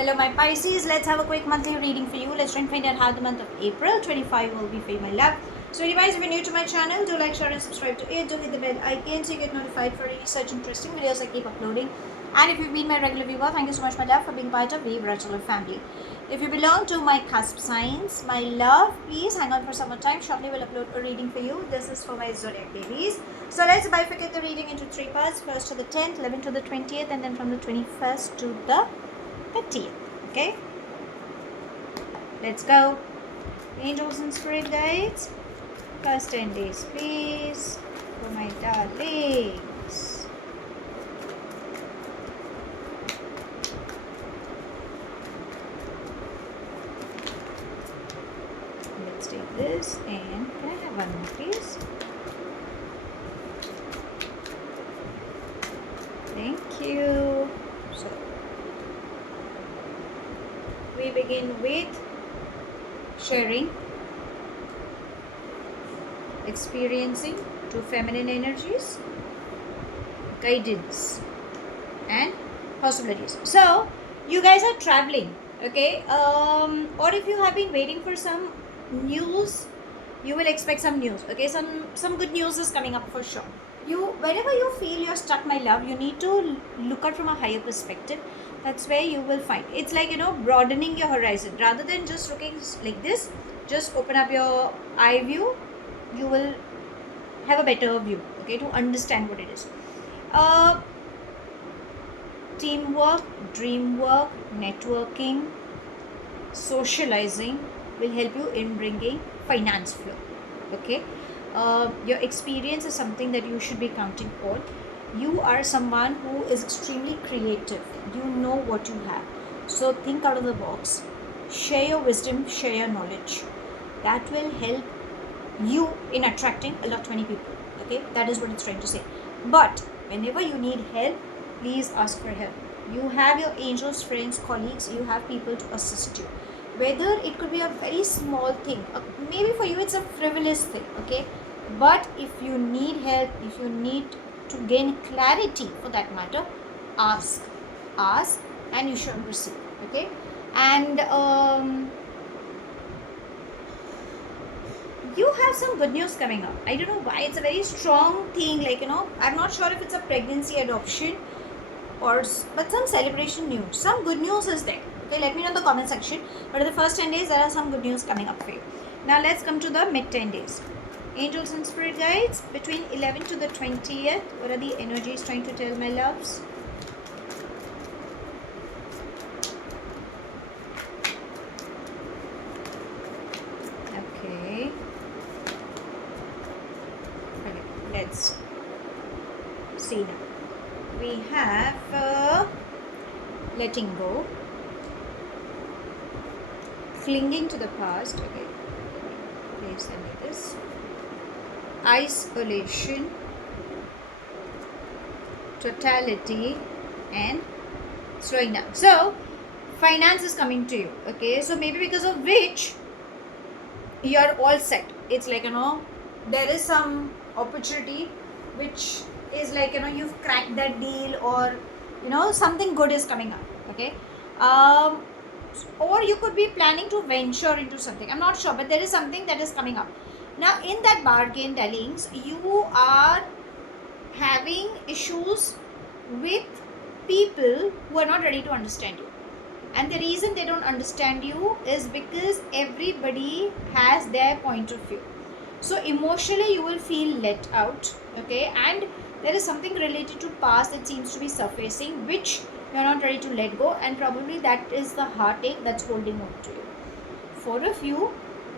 Hello my Pisces, let's have a quick monthly reading for you. Let's try and find out how the month of April 25 will be for you, my love. So guys, if you're new to my channel, do like, share and subscribe to it. Do hit the bell icon so you get notified for any such interesting videos I keep uploading. And if you've been my regular viewer, thank you so much, my love, for being part of the Virtual family. If you belong to my cusp signs, my love, please hang on for some more time. Shortly we'll upload a reading for you. This is for my zodiac babies. So let's bifurcate the reading into three parts. First to the 10th, 11th to the 20th, and then from the 21st to the 30th. Okay, let's go. Angels and spirit guides, first 10 days please for my darlings. Let's take this, and can I have one more please? Thank you. So we begin with sharing, experiencing two feminine energies, guidance and possibilities. So you guys are traveling, okay, or if you have been waiting for some news, you will expect some news, okay. Some good news is coming up for sure. Whenever you feel you're stuck, my love, you need to look at from a higher perspective. That's where you will find it's like, broadening your horizon rather than just looking like this. Just open up your eye view, you will have a better view, okay, to understand what it is. Teamwork, dream work, networking, socializing will help you in bringing finance flow, okay. Your experience is something that you should be counting on. You are someone who is extremely creative. You know what you have. So think out of the box. Share your wisdom, share your knowledge. That will help you in attracting a lot many people. Okay, that is what it's trying to say. But whenever you need help, please ask for help. You have your angels, friends, colleagues, you have people to assist you. Whether it could be a very small thing, maybe for you it's a frivolous thing, okay? But if you need help, if you need to gain clarity for that matter, ask, and you should receive, okay? And you have some good news coming up. I don't know why it's a very strong thing, like, I'm not sure if it's a pregnancy, adoption, but some celebration news. Some good news is there, okay? Let me know in the comment section. But in the first 10 days, there are some good news coming up for you. Now let's come to the mid 10 days. Angels and spirit guides, between 11th to the 20th, what are the energies trying to tell, my loves? Okay, let's see now. We have letting go, clinging to the past, okay, please send me this, isolation, totality and slowing down. So finance is coming to you, okay, so maybe because of which you're all set. It's like, there is some opportunity which is like, you've cracked that deal, or something good is coming up, okay. Or you could be planning to venture into something, I'm not sure, but there is something that is coming up. Now in that bargain, darlings, you are having issues with people who are not ready to understand you. And the reason they don't understand you is because everybody has their point of view. So emotionally you will feel let out, okay, and there is something related to past that seems to be surfacing, which you are not ready to let go, and probably that is the heartache that's holding on to you. For a few,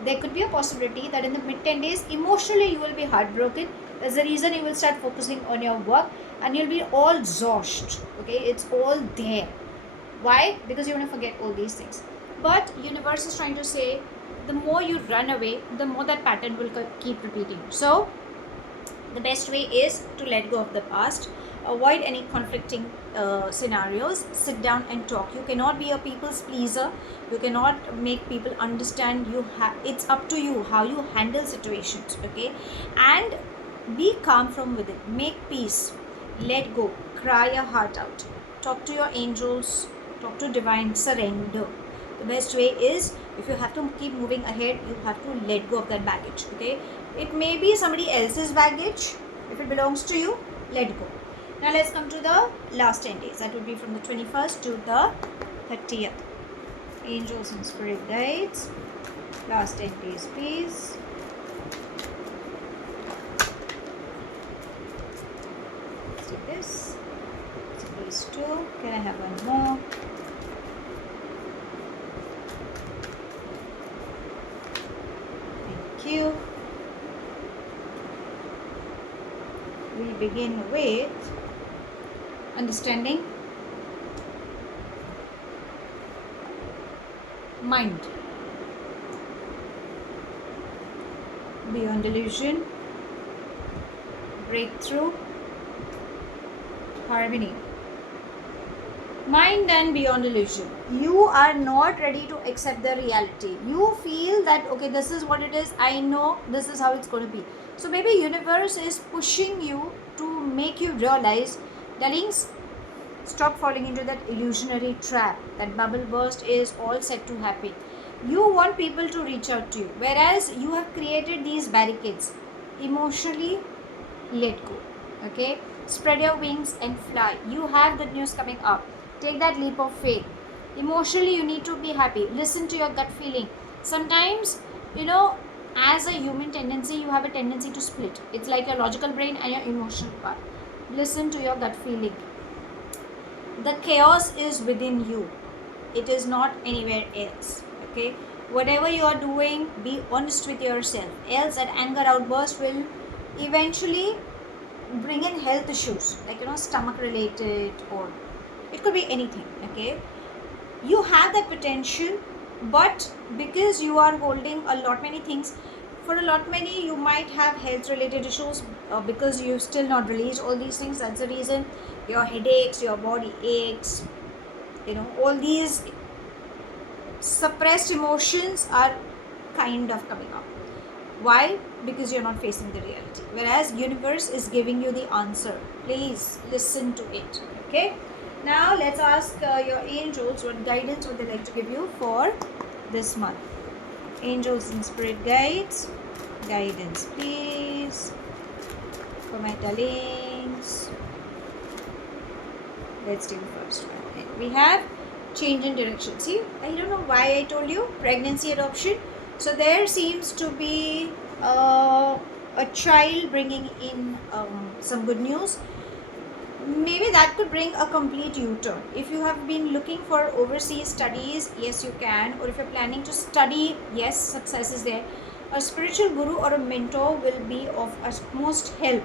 there could be a possibility that in the mid 10 days, emotionally you will be heartbroken. That's the reason you will start focusing on your work, and you'll be all exhausted, okay, it's all there. Why? Because you want to forget all these things. But universe is trying to say, the more you run away, the more that pattern will keep repeating. So the best way is to let go of the past, avoid any conflicting scenarios, sit down and talk. You cannot be a people's pleaser, you cannot make people understand you. It's up to you how you handle situations, okay. And be calm from within, make peace, let go, cry your heart out, talk to your angels, Talk to divine, surrender. The best way is, if you have to keep moving ahead, you have to let go of that baggage. Okay, it may be somebody else's baggage. If it belongs to you, let go. Now let's come to the last 10 days. That would be from the 21st to the 30th. Angels and spirit guides, last 10 days please. Let's do this. These two. Can I have one more? Thank you. We begin with understanding mind, beyond illusion, breakthrough, harmony. Mind and beyond illusion. You are not ready to accept the reality. You feel that, okay, this is what it is. I know this is how it's going to be. So maybe universe is pushing you to make you realize, darlings, stop falling into that illusionary trap. That bubble burst is all set to happen. You want people to reach out to you, whereas you have created these barricades. Emotionally, let go. Okay, spread your wings and fly. You have good news coming up. Take that leap of faith. Emotionally, you need to be happy. Listen to your gut feeling. Sometimes, as a human tendency, you have a tendency to split. It's like your logical brain and your emotional part. Listen to your gut feeling. The chaos is within you. It is not anywhere else. Okay, whatever you are doing, be honest with yourself. Else, that anger outburst will eventually bring in health issues, like stomach related, or it could be anything. Okay, you have that potential, but because you are holding a lot many things, for a lot many you might have health related issues because you've still not released all these things. That's the reason your headaches, your body aches, all these suppressed emotions are kind of coming up. Why? Because you're not facing the reality, whereas universe is giving you the answer. Please listen to it. Okay, now let's ask your angels what guidance would they like to give you for this month. Angels and spirit guides, guidance please for my darlings. Let's do the first one. We have change in direction. See, I don't know why I told you pregnancy, adoption. So there seems to be a child bringing in some good news. Maybe that could bring a complete U-turn. If you have been looking for overseas studies, yes you can. Or if you're planning to study, yes, success is there. A spiritual guru or a mentor will be of utmost help,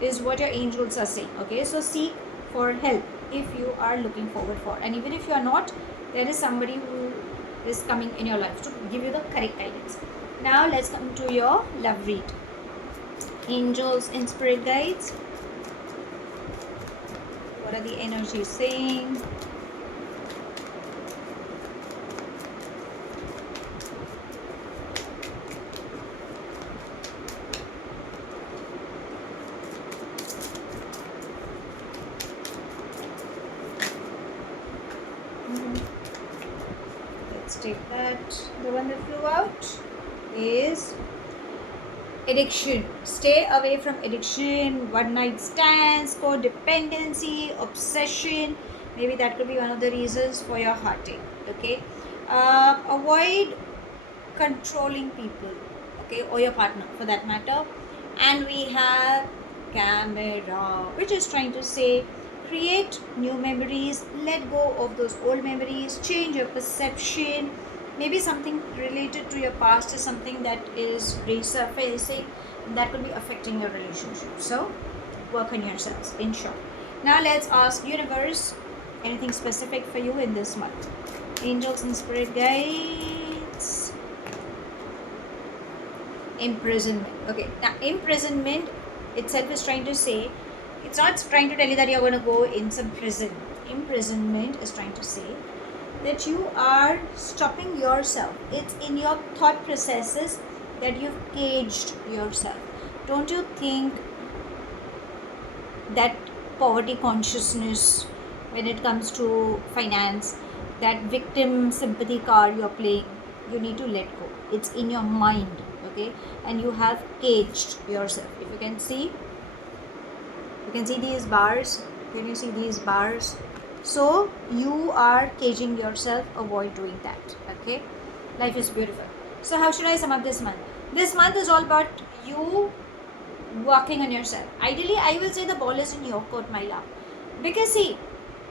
is what your angels are saying. Okay, so seek for help if you are looking forward for, and even if you are not, there is somebody who is coming in your life to give you the correct guidance. Now let's come to your love read. Angels and spirit guides, what are the energies saying? Let's take that. The one that flew out is addiction. Stay away from addiction, one night stands, codependency, obsession. Maybe that could be one of the reasons for your heartache. Okay, avoid controlling people, okay, or your partner for that matter. And we have camera, which is trying to say create new memories, let go of those old memories, change your perception. Maybe something related to your past is something that is resurfacing, and that could be affecting your relationship. So work on yourselves, in short. Now let's ask universe anything specific for you in this month. Angels and spirit guides. Imprisonment. Okay, now imprisonment itself is trying to say, it's not trying to tell you that you're going to go in some prison. Imprisonment is trying to say that you are stopping yourself. It's in your thought processes that you've caged yourself. Don't you think that poverty consciousness when it comes to finance, that victim sympathy card you're playing, you need to let go. It's in your mind, okay? And you have caged yourself. If you can see, these bars. Can you see these bars? So you are caging yourself. Avoid doing that, okay? Life is beautiful. So how should I sum up this month? This month is all about you working on yourself. Ideally, I will say the ball is in your court, my love. Because see,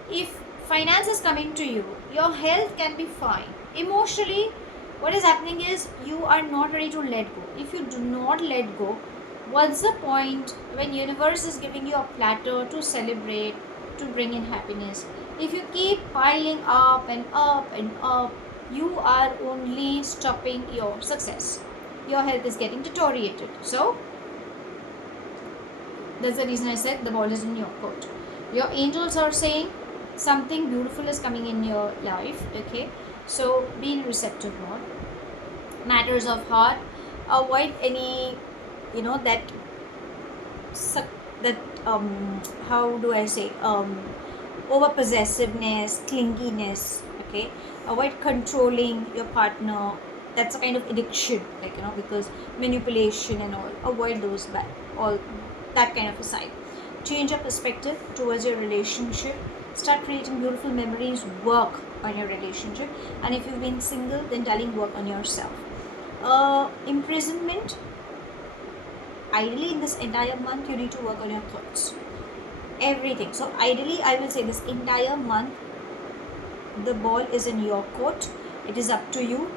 if finance is coming to you, your health can be fine. Emotionally, what is happening is you are not ready to let go. If you do not let go, what's the point when universe is giving you a platter to celebrate, to bring in happiness? If you keep piling up and up and up, you are only stopping your success. Your health is getting deteriorated. So that's the reason I said the ball is in your court. Your angels are saying something beautiful is coming in your life, okay? So be in receptive mode. Matters of heart, avoid any, that how do I say, over possessiveness, clinginess, okay? Avoid controlling your partner. That's a kind of addiction, because manipulation and all. Avoid those all that kind of a side. Change your perspective towards your relationship. Start creating beautiful memories. Work on your relationship. And if you've been single, then darling, work on yourself. Imprisonment. Ideally, in this entire month, you need to work on your thoughts. Everything. So ideally, I will say this entire month, the ball is in your court. It is up to you.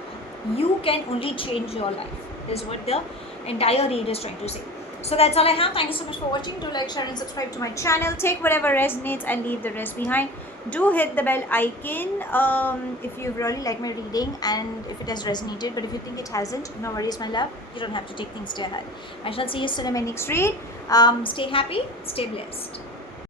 You can only change your life. Is what the entire read is trying to say. So that's all I have. Thank you so much for watching. Do like, share and subscribe to my channel. Take whatever resonates and leave the rest behind. Do hit the bell icon if you really like my reading and if it has resonated. But if you think it hasn't, no worries, my love. You don't have to take things to your head. I shall see you soon in my next read. Stay happy. Stay blessed.